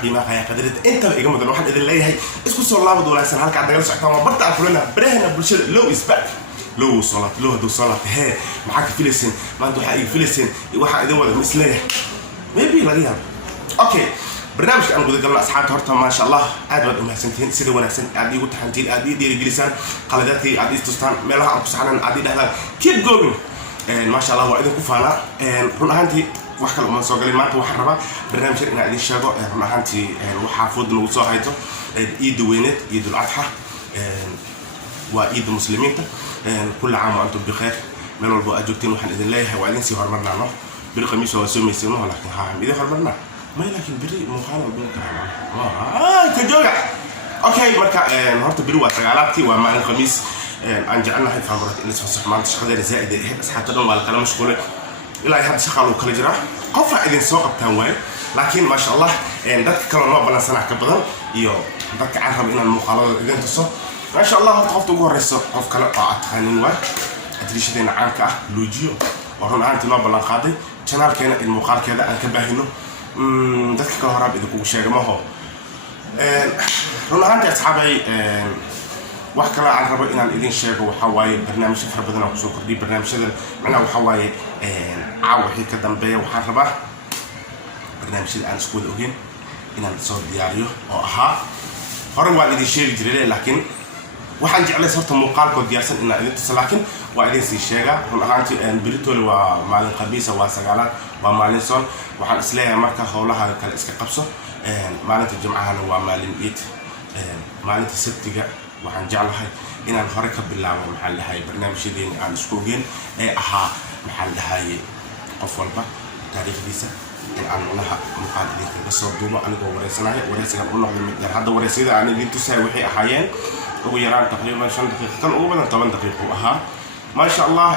qiimaha ya qadarida inta iga mudan waxaan idin leeyahay isku soo laabad walaashan halka dagaal socota ma barta kulana barahna bulshada low is back low salat low hadu salat he maxaa ka filaysan maanta waxa ay filaysan waxa idin wada misleeyahay maybe laga yaabo okay برنامج أنا قد قلنا أصحاب هرتا ما شاء الله أدوات أمها سنتين سيدة ونحسن عادي وتحنتين عادي ديري جلسان قلداتي عادي استوستان ملها أنقص عنان عادي دهلا keep going ما شاء الله وعدين كفانا رنا هانتي وحكي لهم سوقلي ما تو حربا برنامج إن عادي شاقو رنا هانتي وحافظ نوصو هايتو إيد وينت إيد الأضحى وإيد المسلمين كل عام وأنتم بخير من والبو أجوتين وحن إذن الله وعدين سي هرمرنا عنه بالقميص وسومي سينوه لكن هاهم إذا هرمرنا ما لكن بري مقارنة بين كلام تجوع أوكي مركا نهارت بري وتجعلتي ومع الخميس أنجعلنا هاي فابورات اللي تصحح ما تشخذ زائد حتى لو على كلام مشغول إلا يحد شغله كل جرا قفا إذا سوق بتنوين لكن ما شاء الله ذاك كلام ما بنا سنة كبدل يو ذاك عارف إن المقارنة إذا تصو ما شاء الله هتقف تقول رسوا قف كلام أتخانين وين أدري شدين عنك لوجيو ورن أنت ما بنا قاضي channel كان المقال كذا أنا كباهينه dadka kala horaab idin kugu sheegay ma ho run ahaantii asxaabay wax kale aan rabo inaan idin sheego waxa waaye barnaamij fara badan oo soo kordhiyay barnaamijyadan macnaha waxa waaye caaw wixii ka dambeeya waxaan rabaa barnaamijyada aan isku wada ogeyn inaan soo diyaariyo oo ahaa hore waan idin sheegi jiray laakiin waxaan jeclay sababta muuqaalkoo diyaarsan inaan idin tuso laakiin waa idin sii sheega run ahaantii Britol waa maalin qabiisa waa sagaalaad waa maalin soon waxaan isleeyahay marka howlaha kale iska qabso maalinta jimcahana waa maalin eid maalinta sabtiga waxaan jeclahay inaan hore ka bilaabo maxaa la dhahay barnaamijyadeena aan isku ogeyn ee ahaa maxaa la dhahay qof walba taariikhdiisa in aan laha muuqaal idinkaga soo duubo anigoo wareysanahay wareysigan u noqday mid dheer hadda wareysiyada aan idin tusahay waxay ahaayeen ugu yaraan taqriiban 5 daqiiqo kan ugu badan 10 daqiiqo ahaa ما شاء الله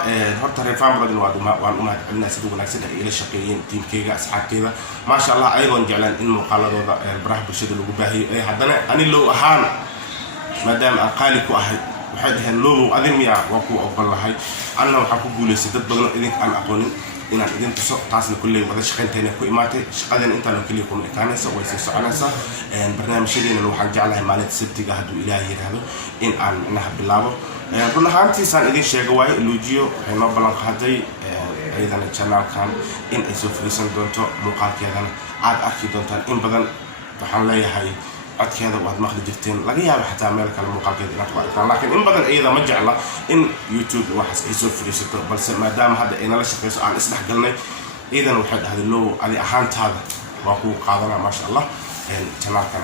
هرت ريفان بدن وأنا عندنا سيد ونكسد إلى شقيين تيم كيجا أصحاب كذا ما شاء الله أيضا جعلان إن مقالة براه برشيد الوجباهي حدنا أنا لو أهان مدام أقالك وأحد وحد هاللو أذن يا وقو أقبل هاي أنا وحكو بقول سيد بدن إذنك أنا أقول إن إذن تسوق تاسن كل وذا شقين تاني كو إماتي شقادن أنت لو كل يكون إكانس أو يصير سعنسا برنامج شديد لو حنجعلها مالت سبتي جهدو إلهي هذا إن أنا بالله رun ahaantii saan idin sheegay waay Luujiyo waxay noo balan qaaday ayadana channelkan in ay soo fariisan doonto muuqaalkeedana aad arki doontaan in badan waxaan leeyahay codkeeda waad maqli jirteen laga yaabo xataa meel kale muuqaalkeeda inaad ku aragtaan laakiin in badan iyada ma jecla in YouTube waxaas ay soo fariisato balse maadaama hadda ay nala shaqeyso aan isdhex galnay iyadana waxay dhahday loo adi ahaantaada waa ku qaadana ma sha Allah channelkan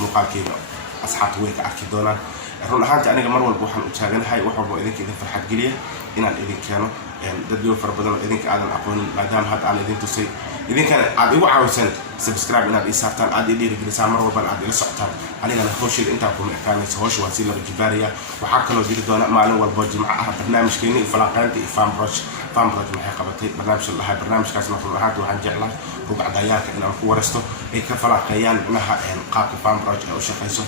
muuqaalkeeda asxaabta way ka arki doonaan run ahaantii aniga mar walba waxaan u taaganahay wax walba idinka idin farxad geliya inaan idin keeno dad iyo far badan oo idinka aadan aqoonin maadaama hadda aan idin tusay idinkana aad igu caawisan subscribe inaad ii saartaan aad ii dhiirigelisaan mar walba aad ila socotaan anigana hawsheeda intaan kuma ekaanayso hawsha waa sii laba jibaariya waxaa kaloo jiri doona maalin walba jimco ah barnaamijkeeni iyo falanqaynta iyo farmbroj maxay qabatay barnaamij lahaa barnaamijkaasna run ahaantii waxaan jeclahay rugcadayaarka inaan ku wareysto ay ka falanqeeyaan micnaha qaabka farmbroj ee u shaqeyso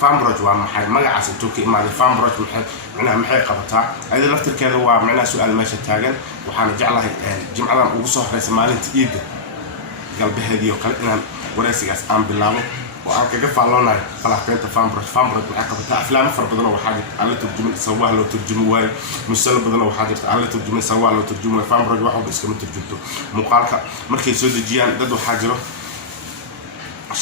farmbroj waa maxay magacaas intuu ka imaaday farmbroj maxay qabataa ayada laftirkeeda waa micnaha su'aal meesha taagan waxaan jeclahay jimcadan ugu soo horeysa maalinta iida galbeheedii oo kale inaan wareysigaas aan bilaabo oo aan kaga faalloonayo falanqeynta farmbroj waxay qabataa aflaamo far badan oo waxaa jirta aan la turjumin sababaa loo turjumi waayo musal badan oo waxaa jirta aan la turjumin sababaa loo turjumi waayo farmbroj wax walba iskama turjunto muuqaalka markay soo dejiyaan dad waxaa jiro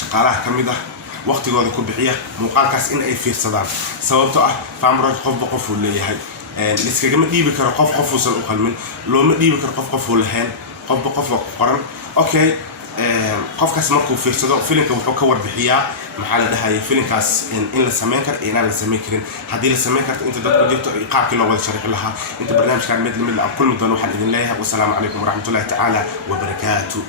shaqaalaha ka mid ah waqtigooda ku bixiya muuqaalkaas in ay fiirsadaan sababtoo ah farmbroj qofba qof uu leeyahay iskagama dhiibi karo qof uusan u qalmin looma dhiibi karo qof uu lahayn qofba qof oo qoran okay qofkaas markuu fiirsado filimka wuxuu ka warbixiyaa maxaa la dhahay filimkaas in la sameyn karo inaan la sameyn karin haddii la sameyn karto inta dadku jirto qaabkii loo wada sharixi lahaa inta barnaamijkan mid lamid aan kulmi doono waxaan idin leeyahay wasalaamu calaykum waraxmatullaahi tacaala wabarakaatu